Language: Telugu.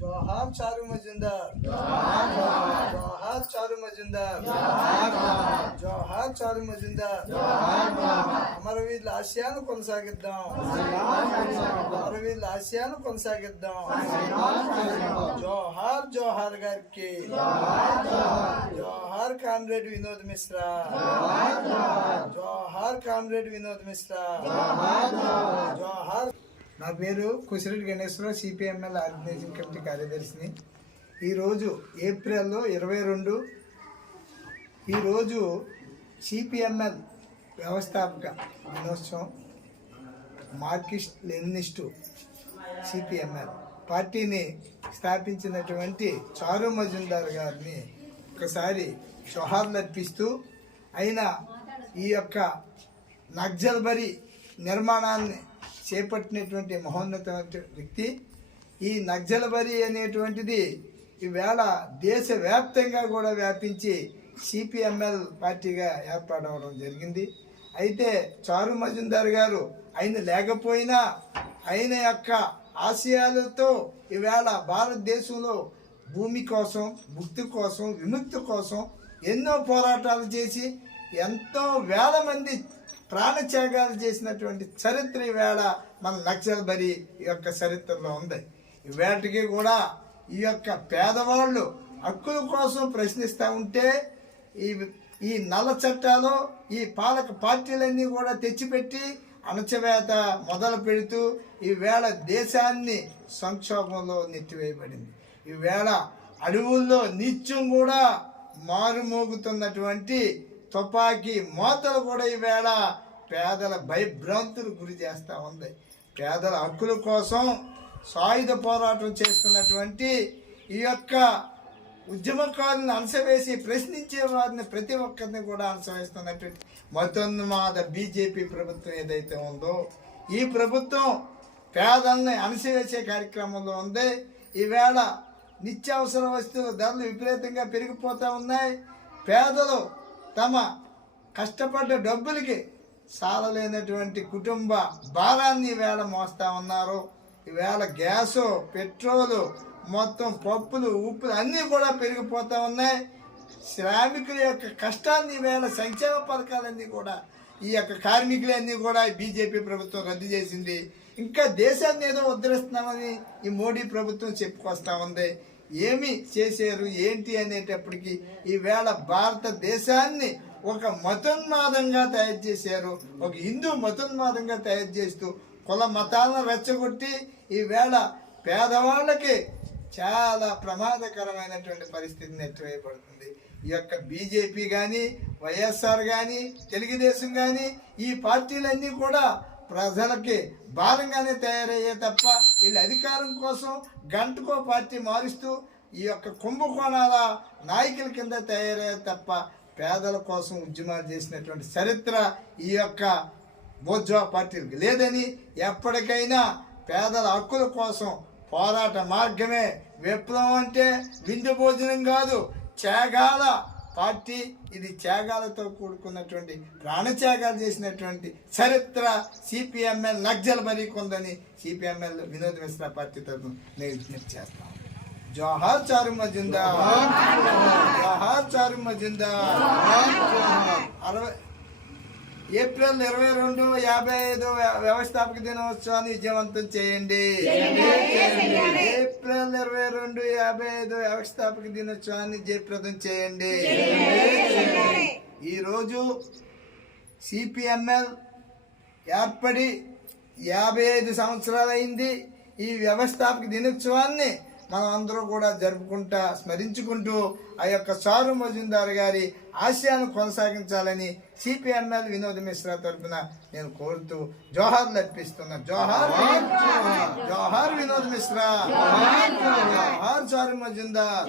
जोहार चारू मजुमदार, जोहार चारू मजुमदार, जोहार चारू मजुमदार. అమరవీరుల ఆశయాన్ని కొనసాగిద్దాం, అమరవీరుల ఆశయాన్ని కొనసాగిద్దాం. జోహార్ జోహార్ గారికి, జోహార్ కామ్రేడ్ వినోద్ మిశ్రా, జోహార్ కామ్రేడ్ వినోద్ మిశ్రా, జోహార్. నా పేరు Kusireddy Ganeswararao, CPIML organising committee కార్యదర్శిని. ఈరోజు ఏప్రిల్లో 22 ఈరోజు సిపిఎంఎల్ వ్యవస్థాపక దినోత్సవం. మార్కిస్ట్ లెనినిస్టు సిపిఎంఎల్ పార్టీని స్థాపించినటువంటి చారు మజుందార్ గారిని ఒకసారి జోహార్లు అర్పిస్తూ, అయినా ఈ యొక్క నక్సల్బరీ నిర్మాణాన్ని చేపట్టినటువంటి మహోన్నతమైన వ్యక్తి. ఈ నక్సల్బరీ అనేటువంటిది ఈవేళ దేశవ్యాప్తంగా కూడా వ్యాపించి సిపిఎంఎల్ పార్టీగా ఏర్పడవడం జరిగింది. అయితే చారు మజుందార్ గారు ఆయన లేకపోయినా ఆయన యొక్క ఆశయాలతో ఈవేళ భారతదేశంలో భూమి కోసం, ముక్తి కోసం, విముక్తి కోసం ఎన్నో పోరాటాలు చేసి ఎంతో వేల మంది ప్రాణత్యాగాలు చేసినటువంటి చరిత్ర ఈవేళ మన నక్సల్బరీ యొక్క చరిత్రలో ఉంది. ఈవేళకి కూడా ఈ యొక్క పేదవాళ్ళు హక్కుల కోసం ప్రశ్నిస్తూ ఉంటే ఈ నల్ల చట్టాలు, ఈ పాలక పార్టీలన్నీ కూడా తెచ్చిపెట్టి అణచివేత మొదలు పెడుతూ ఈవేళ దేశాన్ని సంక్షోభంలో నెట్టివేయబడింది. ఈవేళ అడవుల్లో నిత్యం కూడా మారుమోగుతున్నటువంటి తుపాకీ మోతలు కూడా ఈవేళ పేదల భయభ్రాంతులు గురి చేస్తూ ఉంది. పేదల హక్కుల కోసం సాయుధ పోరాటం చేస్తున్నటువంటి ఈ యొక్క ఉద్యమకారులను అణసవేసి ప్రశ్నించే వారిని ప్రతి ఒక్కరిని కూడా అణసవేస్తున్నటువంటి మతోన్మాద బీజేపీ ప్రభుత్వం ఏదైతే ఉందో, ఈ ప్రభుత్వం పేదల్ని అణసివేసే కార్యక్రమంలో ఉంది. ఈవేళ నిత్యావసర వస్తువుల ధరలు విపరీతంగా పెరిగిపోతూ ఉన్నాయి. పేదలు తమ కష్టపడ్డ డబ్బులకి సాలలేనటువంటి కుటుంబ భారాన్ని ఈవేళ మోస్తూ ఉన్నారు. ఈవేళ గ్యాసు, పెట్రోలు, మొత్తం పప్పులు, ఉప్పులు అన్నీ కూడా పెరిగిపోతూ ఉన్నాయి. శ్రామికుల యొక్క కష్టాన్ని ఈవేళ సంక్షేమ పథకాలన్నీ కూడా, ఈ యొక్క కార్మికులన్నీ కూడా బీజేపీ ప్రభుత్వం రద్దు చేసింది. ఇంకా దేశాన్ని ఏదో ఉద్ధరిస్తున్నామని ఈ మోడీ ప్రభుత్వం చెప్పుకొస్తా ఉంది. ఏమి చేశారు ఏంటి అనేటప్పటికీ ఈవేళ భారతదేశాన్ని ఒక మతోన్మాదంగా తయారు చేశారు. ఒక హిందూ మతోన్మాదంగా తయారు చేస్తూ కుల మతాలను రెచ్చగొట్టి ఈవేళ పేదవాళ్ళకి చాలా ప్రమాదకరమైనటువంటి పరిస్థితి నెట్టివేయబడుతుంది. ఈ యొక్క బీజేపీ కానీ, వైఎస్ఆర్ కానీ, తెలుగుదేశం కానీ ఈ పార్టీలన్నీ కూడా ప్రజలకి భారంగానే తయారయ్యే తప్ప వీళ్ళ అధికారం కోసం గంటకో పార్టీ మారుస్తూ ఈ యొక్క కుంభకోణాల నాయకుల కింద తయారయ్యే తప్ప పేదల కోసం ఉద్యమాలు చేసినటువంటి చరిత్ర ఈ యొక్క బోర్జువా పార్టీలకు లేదని, ఎప్పటికైనా పేదల హక్కుల కోసం పోరాట మార్గమే విప్లవం. అంటే విందు భోజనం కాదు, త్యాగాల పార్టీ. ఇది త్యాగాలతో కూడుకున్నటువంటి ప్రాణత్యాగాలు చేసినటువంటి చరిత్ర సిపిఎంఎల్ నక్సల్బరీకి ఉందని సిపిఎంఎల్ వినోద్ మిశ్రా పార్టీ తరఫున నేను విజ్ఞప్తి చేస్తాను. జోహార్ చారు మజుందార్, జోహార్ చారు మజుందార్. ఏప్రిల్ 22 55 వ్యవస్థాపక దినోత్సవాన్ని విజయవంతం చేయండి. ఏప్రిల్ 22 55 వ్యవస్థాపక దినోత్సవాన్ని జయప్రదం చేయండి. ఈరోజు సిపిఎంఎల్ ఏర్పడి 55 సంవత్సరాలు అయింది. ఈ వ్యవస్థాపక దినోత్సవాన్ని మనం అందరూ కూడా జరుపుకుంటా, స్మరించుకుంటూ ఆ యొక్క చారు మజుందార్ గారి ఆశయాన్ని కొనసాగించాలని సిపిఎంఎల్ వినోద్ మిశ్రా తరఫున నేను కోరుతూ జోహార్లు అర్పిస్తున్నా. జోహార్, జోహార్ వినోద్ మిశ్రా, జోహార్ చారు మజుందార్.